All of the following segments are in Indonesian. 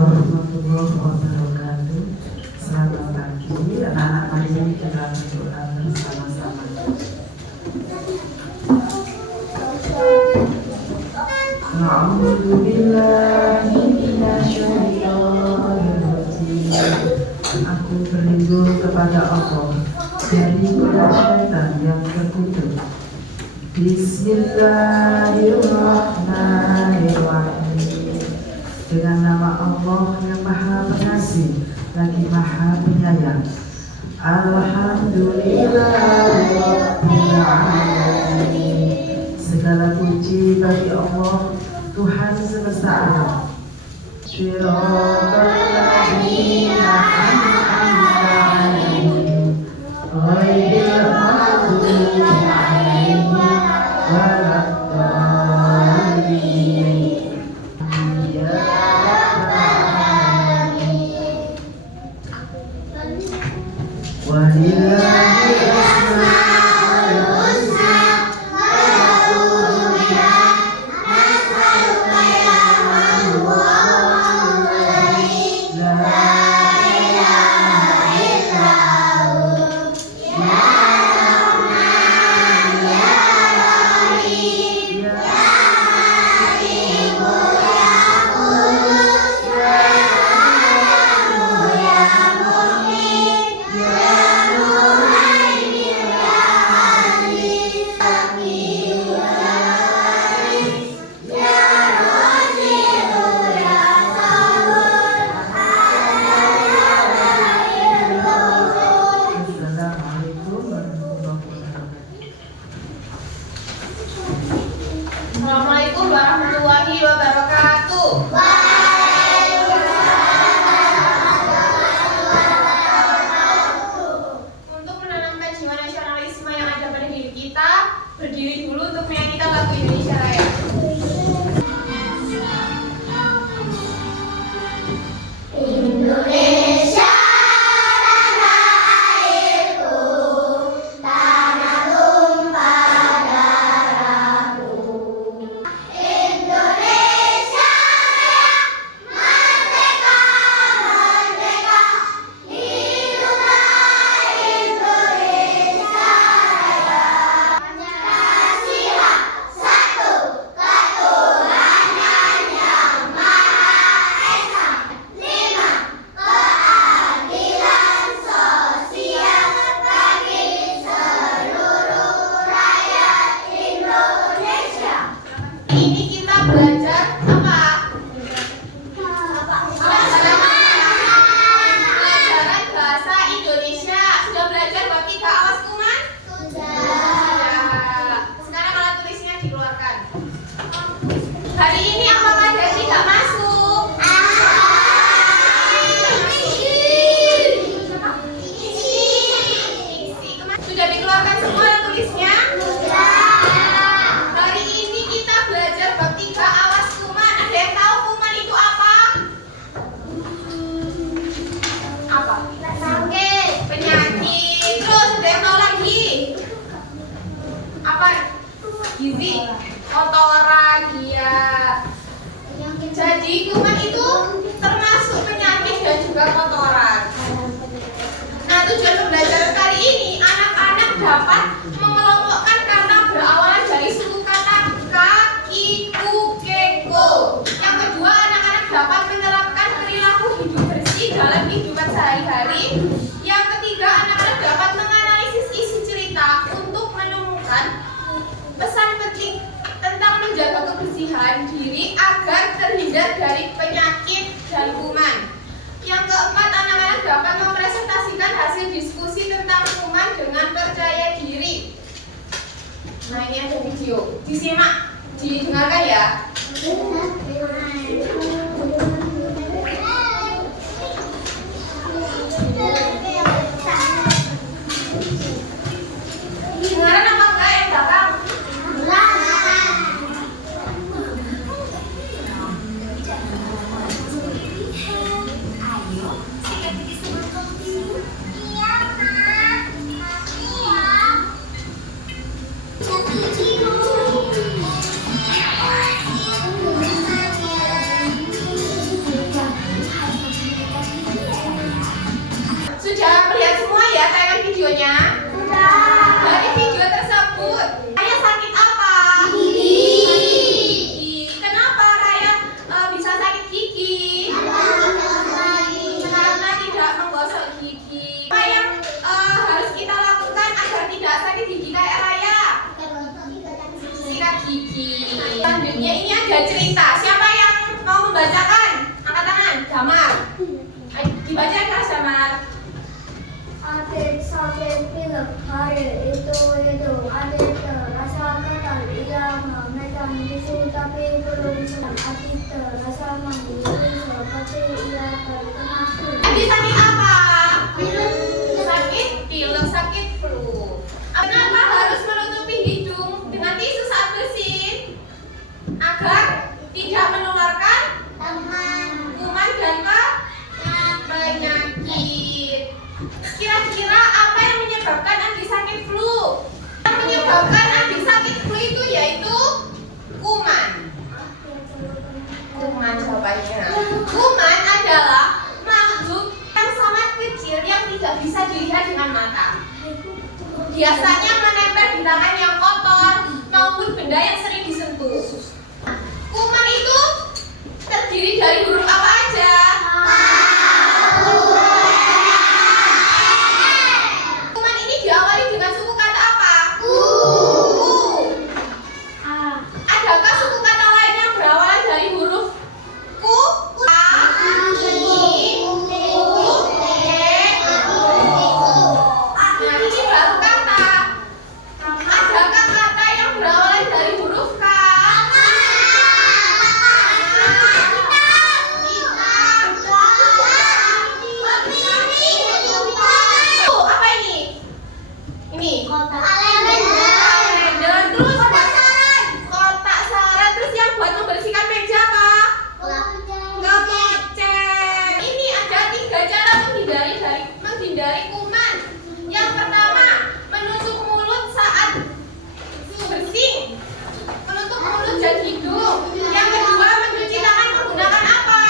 warahmatullahi wabarakatuh. Selamat pagi anak-anak, mari kita berdoa bersama-sama. A'udzubillahi minasyaitonirrajim. Aku berlindung kepada Allah dari godaan syaitan yang terkutuk. Bismillahirrahmanirrahim. Dengan nama Allah yang Maha Pengasih lagi Maha Penyayang. Alhamdulillahirabbil alamin. Segala puji bagi Allah, Tuhan semesta alam. Shiratal ladzina an'amta 'alaihim ghairil maghdubi 'alaihim waladdallin. Ya Rabbal alamin. Walillahi asmaul husna fad'uuhu biha nas'aluka ya Allah la ilaha illa hu ya Rahman ya Rahim ya Hakim ya Qudus ya Salam ya Mu'min ya Muhaimin ya Aziz Hakim ya Haris ya Raziqu ya Sabur Assalamualaikum warahmatullahi wabarakatuh. Assalamualaikum warahmatullahi wabarakatuh. Untuk menanamkan jiwa nasionalisme yang ada pada diri kita, berdiri dulu untuk menyanyikan lagu Indonesia Raya. Indonesia tanah airku, tanah tumpah darahku. Indonesia Raya, merdeka, merdeka, hiduplah Indonesia Raya. Pancasila satu, ketuhanan yang Maha Esa. 5. Keadilan sosial bagi seluruh rakyat Indonesia. Ini kita belajar apa? Pelajaran bahasa Indonesia. Sudah belajar bab 3 awas kuman? Sudah. Sekarang alat tulisnya dikeluarkan. Hari ini apakah ada yang tidak masuk? Sudah dikeluarkan semua alat tulisnya? Hari ini kita belajar bab 3 awas kuman. Ada yang tahu kuman itu apa? Apa? Penyakit. Terus ada yang tahu lagi? Apa? Gizi. Kotoran, iya. Jadi kuman itu termasuk penyakit dan juga kotoran. Nah, tujuan pembelajaran kali ini anak-anak dapat mengelompokkan kata berawalan dari suku kata kaki, ku, keko. Yang kedua, anak-anak dapat menerapkan perilaku hidup bersih dalam kehidupan sehari-hari. Yang ketiga, anak-anak dapat menganalisis isi cerita untuk menemukan pesan penting tentang menjaga kebersihan diri agar terhindar dari penyakit dan kuman. Yang keempat, anak-anak dapat mempresentasikan hasil diskusi tentang kuman dengan percaya diri. Nah, ini ada video. Disimak, didengarkan ya. Dengaran apa enggak yang belakang? Iya, Ma. videonya? Dari video tersebut, Raya sakit apa? Gigi. Kenapa Raya bisa sakit gigi? Karena tidak menggosok gigi. Apa yang harus kita lakukan agar tidak sakit gigi kayak Raya? Sikat gigi. Selanjutnya ini ada cerita. Siapa yang mau membacakan? Angkat tangan. Damar. Dibacakan Damar. Adik sakit pilek hari itu adik terasa gatal, ia memegang tisu tapi belum sembuh. Adik terasa membiru seperti ia terkena flu. Adik sakit apa? Sakit pilek, sakit flu. Kenapa harus menutupi hidung dengan tisu saat bersin? Agar tidak menularkan kuman dan penyakit. Kira-kira apa yang menyebabkan Adi sakit flu? Yang menyebabkan Adi sakit flu itu yaitu kuman. Kuman jawabannya. Kuman adalah makhluk yang sangat kecil yang tidak bisa dilihat dengan mata. Biasanya menempel di tangan yang kotor maupun benda yang sering disentuh. Kuman itu terdiri dari huruf apa aja? Kuman ini diawali dengan suku kata apa? Adakah suku kata lain yang berawal dari huruf ku? Nah, ini baru kata. Adakah kata yang berawal dari huruf K? Apa ini? Ini. Dan terus kotak saran. Terus yang buat membersihkan meja apa? Ngepoceng. Ini ada 3 cara menghindari kuman. Yang pertama, menutup mulut saat bersin. Menutup mulut dan hidung. Yang kedua, mencuci tangan menggunakan apa?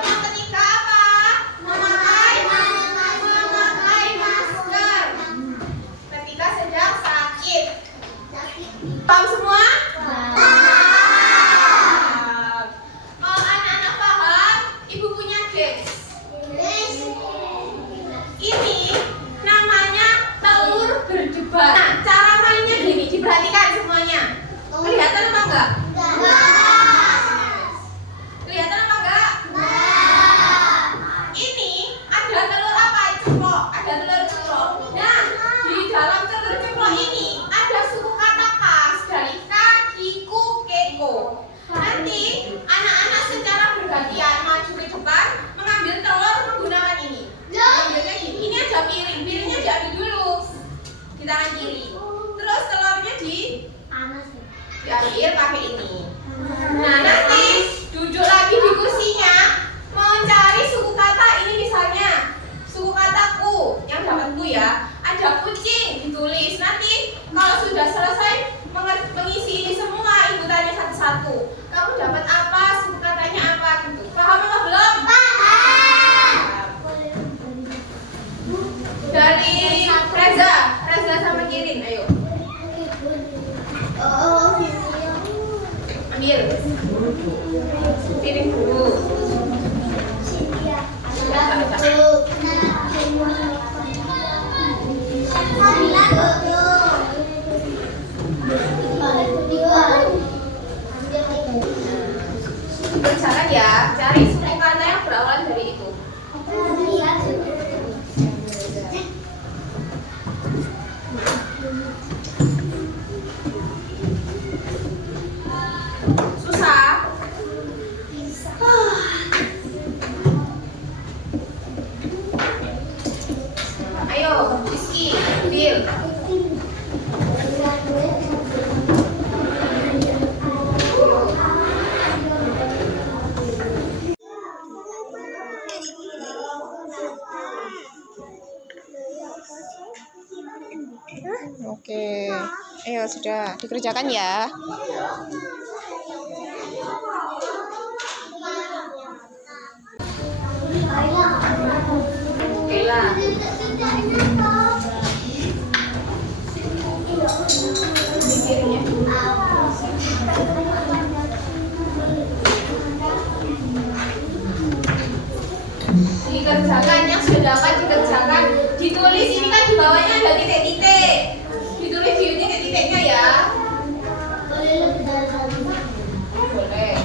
Yang ketiga apa? Memakai masker ketika sedang sakit. Paham semua? Kalau anak-anak paham, ibu punya games. Ini namanya telur berdebar. Nah, cara mainnya gini, diperhatikan semuanya. Kelihatan apa enggak? Kelihatan apa enggak? Ini ada telur apa? Ceplok. Ada telur ceplok. Nah, di dalam telur ceplok ini ada suku kata khas dari kakiku keko. Nanti anak-anak secara bergantian maju ke depan mengambil telur menggunakan ini. Mengambilnya ini. Ini ada piring. Piringnya diambil dulu di tangan kiri. Terus telurnya diambil pakai ini. Nah, nanti duduk lagi di kursinya mau cari suku kata. Ini misalnya suku kata ku, yang dapat ku ya. Ada kucing ditulis. Nanti kalau sudah selesai mengisi ini semua, ibu tanya satu-satu. Kamu dapat apa? Suku katanya apa gitu. Paham apa belum? Dari Reza sama Kirin, ayo. Ambil piring dulu. Berjalan ya, cari suku kata yang berawal dari itu. Susah? Ayo, Rizky, Bill. Oke, ayo sudah dikerjakan ya. Kayla. dikerjakan, yang sudah dapat dikerjakan, ditulis. Ini kan di bawahnya ada titik-titik, ditulis di titik-titiknya ya. Boleh.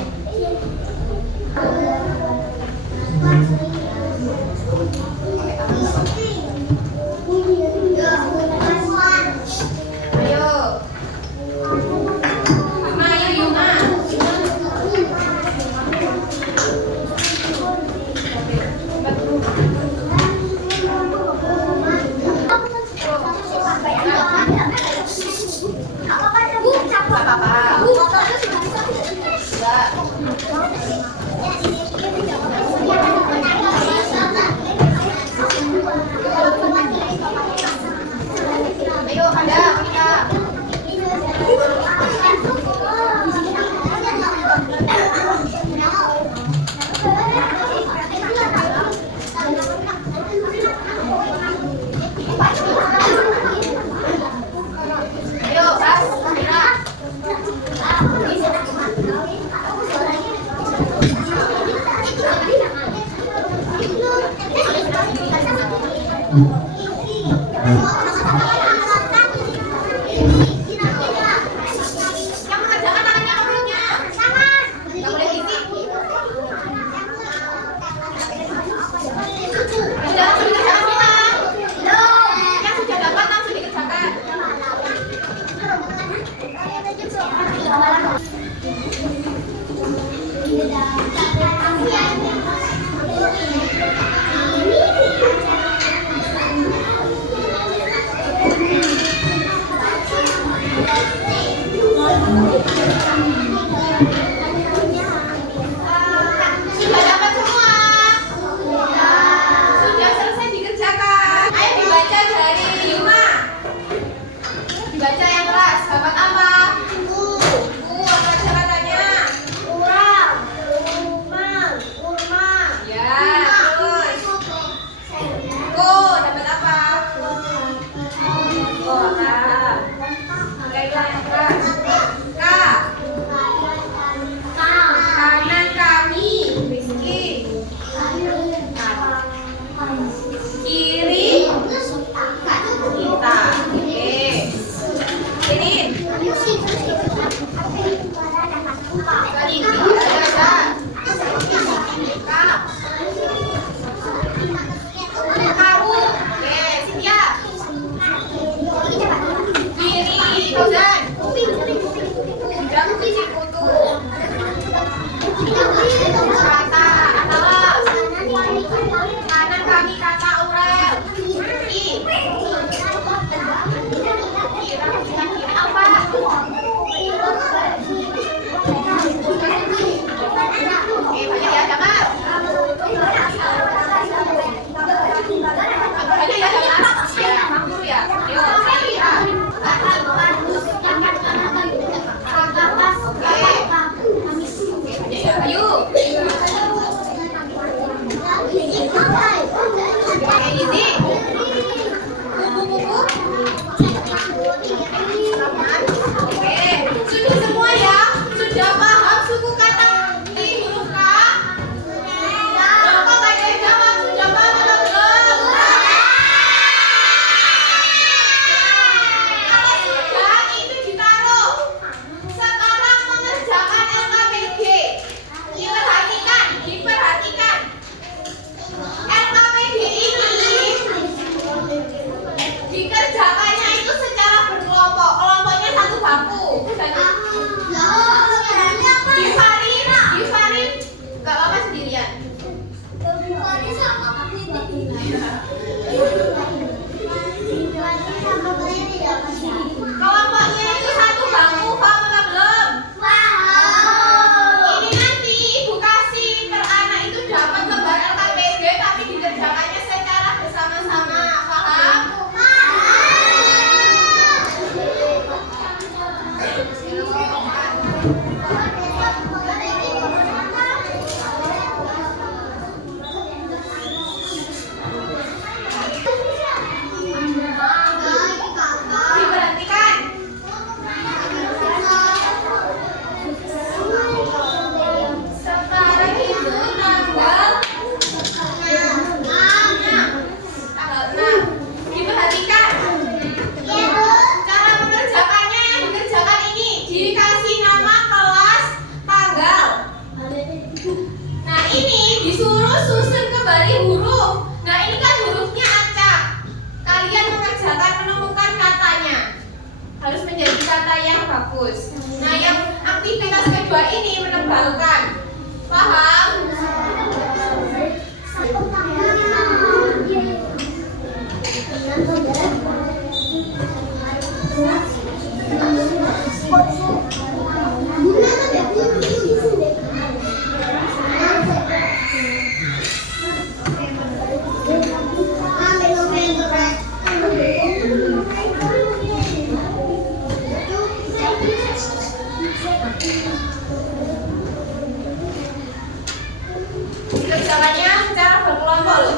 Ayo. Yuma, ayo Yuma. Ayo, ada Monica. Ayo, Sas, Mira. Yang mengerjakan tangannya ke perutnya. Nggak boleh gigi. Sudah langsung dikerjakan semua. Yang sudah dapat langsung dikerjakan. mengabari huruf. Nah, ini kan hurufnya acak. Kalian mengerjakan menemukan katanya. Harus menjadi kata yang bagus. Nah, yang aktivitas kedua ini menebalkan. Paham? Kerjaannya secara berkelompok loh.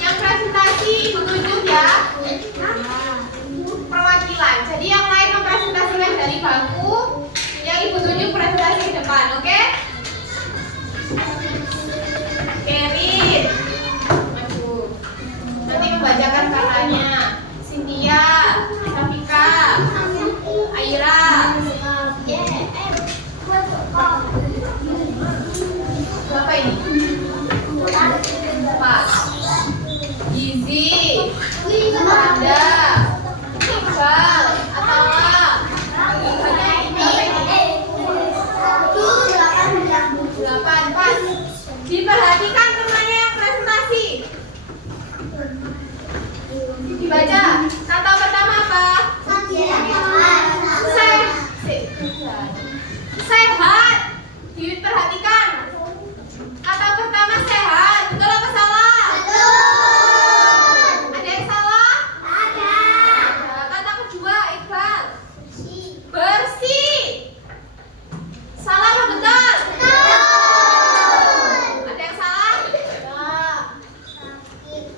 Yang presentasi ibu tunjuk ya. Perwakilan. Jadi yang lain mempresentasikan dari bangku, yang ibu tunjuk presentasi ke depan, oke? Kerin, maju. Nanti membacakan katanya. Cynthia, Safika, Aira. Berapa ini? 4. Gizi, Amanda, Iqbal, Atawa. Delapan. Pas. Diperhatikan temannya yang presentasi. Dibaca. Kata pertama apa? Sehat. Diperhatikan. Kata pertama sehat. Betul apa salah? Ada yang salah? Ada. Kata kedua Iqbal. Bersih. Salah apa betul? Ada yang salah?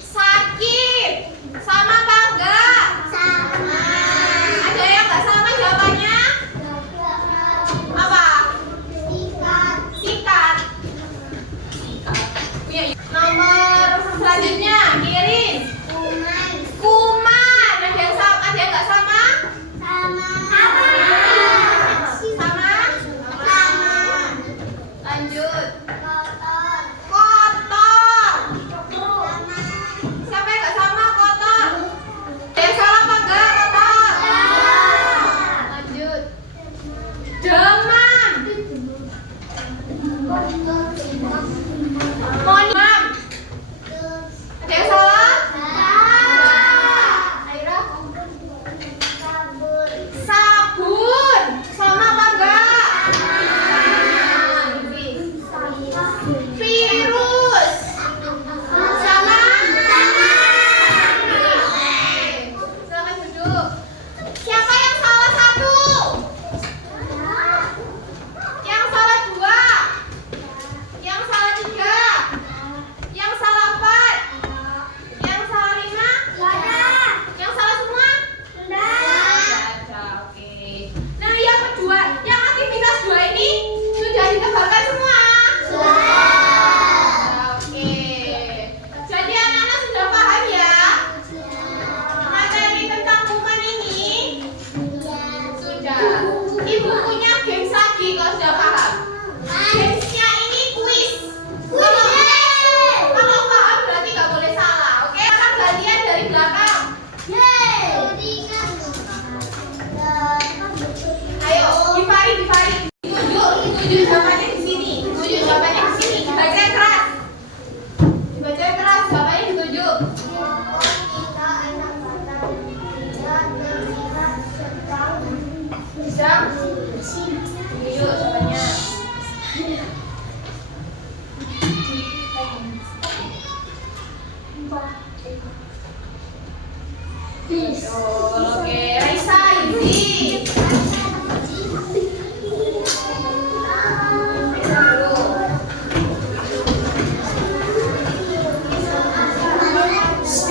Sakit. Sama apa enggak? Ada yang enggak sama jawabannya? Apa? Sikat. Nomor selanjutnya, Kirin. Kuman. Ada yang sama? Ada yang enggak sama? Sama? Lanjut. Kotor. Siapa yang enggak sama kotor? Ada yang salah apa enggak kotor? Lanjut. Demam. Demam. Ada yang salah? Aira. Sabun. Sama apa enggak? Virus. Sama? Silakan duduk. Siapa yang salah 1? Yang salah 2? Yang salah 3? Oke, Raisa, Izzy.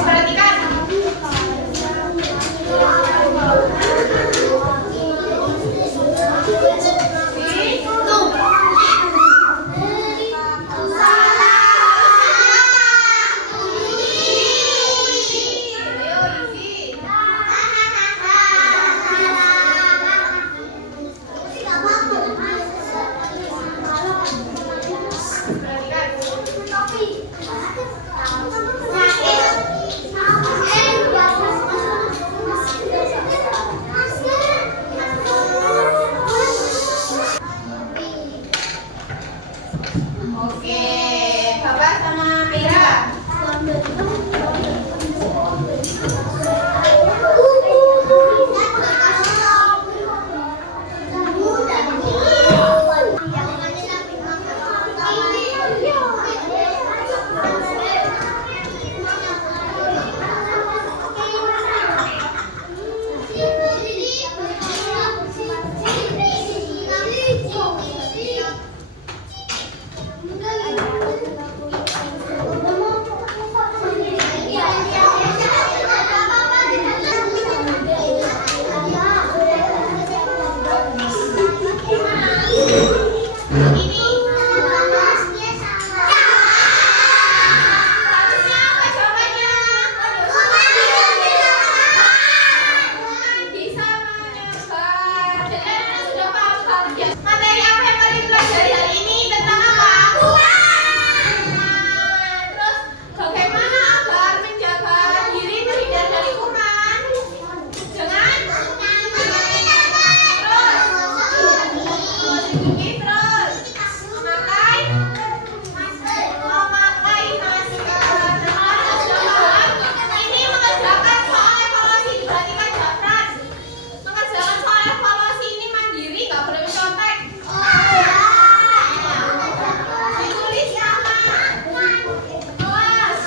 Perhatikan. Oke, Bapak sama Mira. Materi apa yang kalian pelajari hari ini tentang apa? Terus bagaimana agar menjaga diri terhindar dari kuman? Dengan terus memakai masker. Ini mengerjakan soal evaluasi, diperhatikan Jafran. Mengerjakan soal evaluasi ini mandiri, nggak boleh mencontek. Ditulis nama, kelas,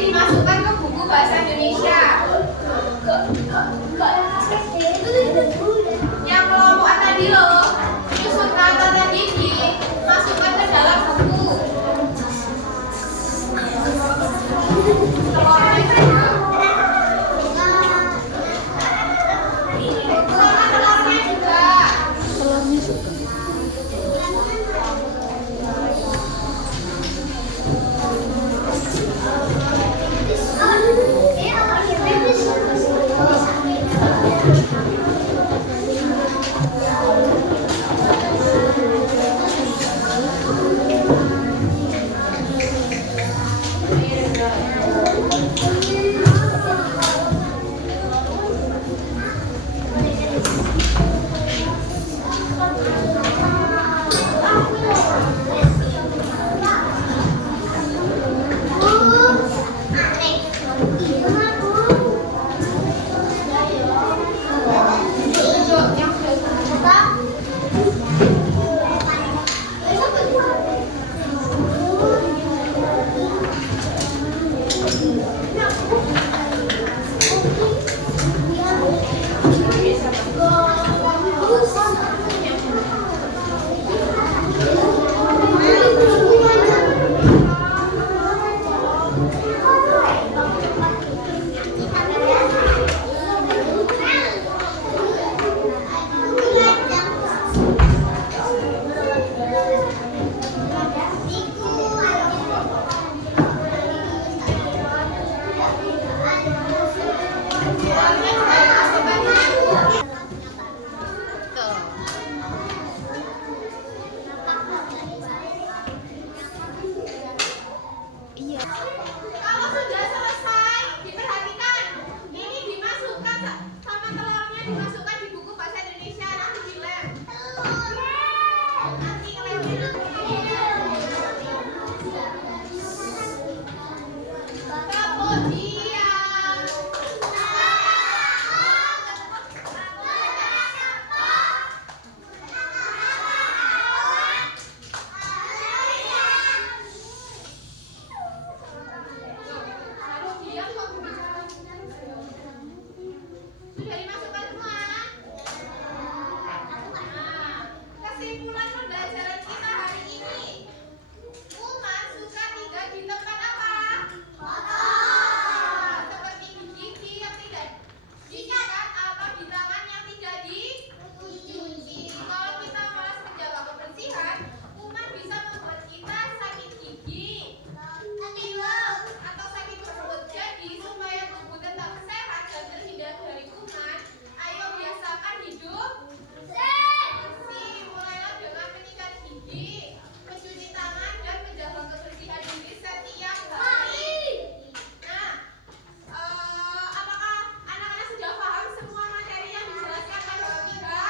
dimasukkan ke buku bahasa Indonesia. Yang kelompok A tadi loh, nyusun kata tadi dimasukkan ke dalam buku. Telurnya juga. Telurnya juga. Kalau sudah selesai, diperhatikan. Ini dimasukkan sama telurnya dimasukkan di buku bahasa Indonesia, nanti dilem. Nanti ngelemnya sudah dimasukkan semua. Kesimpulan pembelajaran kita hari ini, Uman suka tinggal di tempat apa? Kotor. Seperti di gigi yang tidak disikat atau di tangan yang tidak dicuci. Kalau kita malas menjaga kebersihan, Uman bisa membuat kita sakit gigi atau sakit perut. Jadi supaya tubuh tetap sehat dan terhindar dari kuman, ayo biasakan hidup bersih. Mulailah dengan menyikat gigi, mencuci tangan, dan menjaga kebersihan diri setiap hari. Nah, apakah anak-anak sudah paham semua materi yang dijelaskan pada Tiga?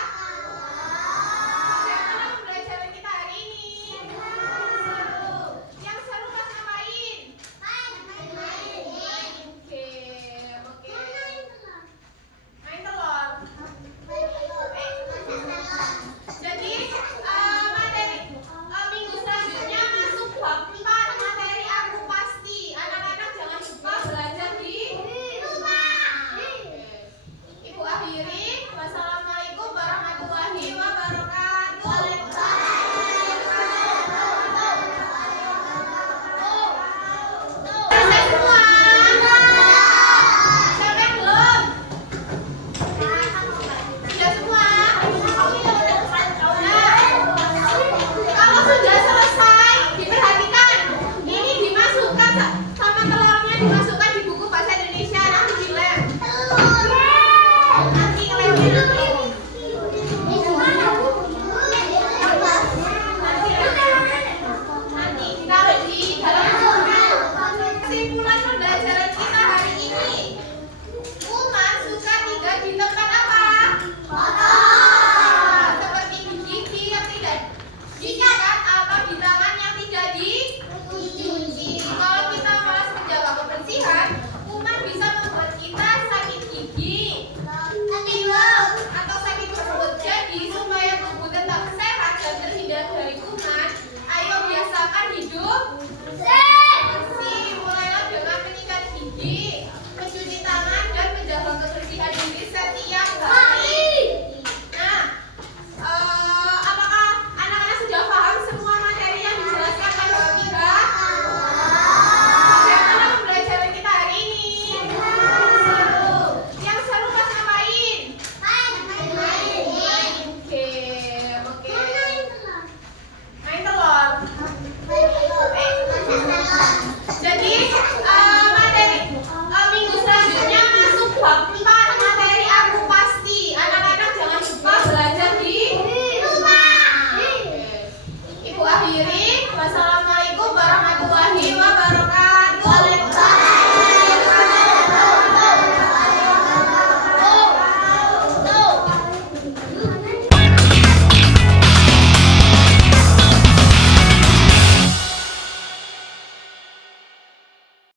Bagaimana pembelajaran kita hari ini? Yang seru pas ngapain? Oke. Main telur. Jadi materi minggu selanjutnya masuk bab 4 materi aku pasti. Anak-anak jangan lupa belajar di rumah. Ibu akhiri. Wassalamualaikum warahmatullahi wabarakatuh. Selesai semua? Siapa yang belum? Sudah semua? Kalau sudah selesai, diperhatikan. Ini dimasukkan sama telurnya dimasukkan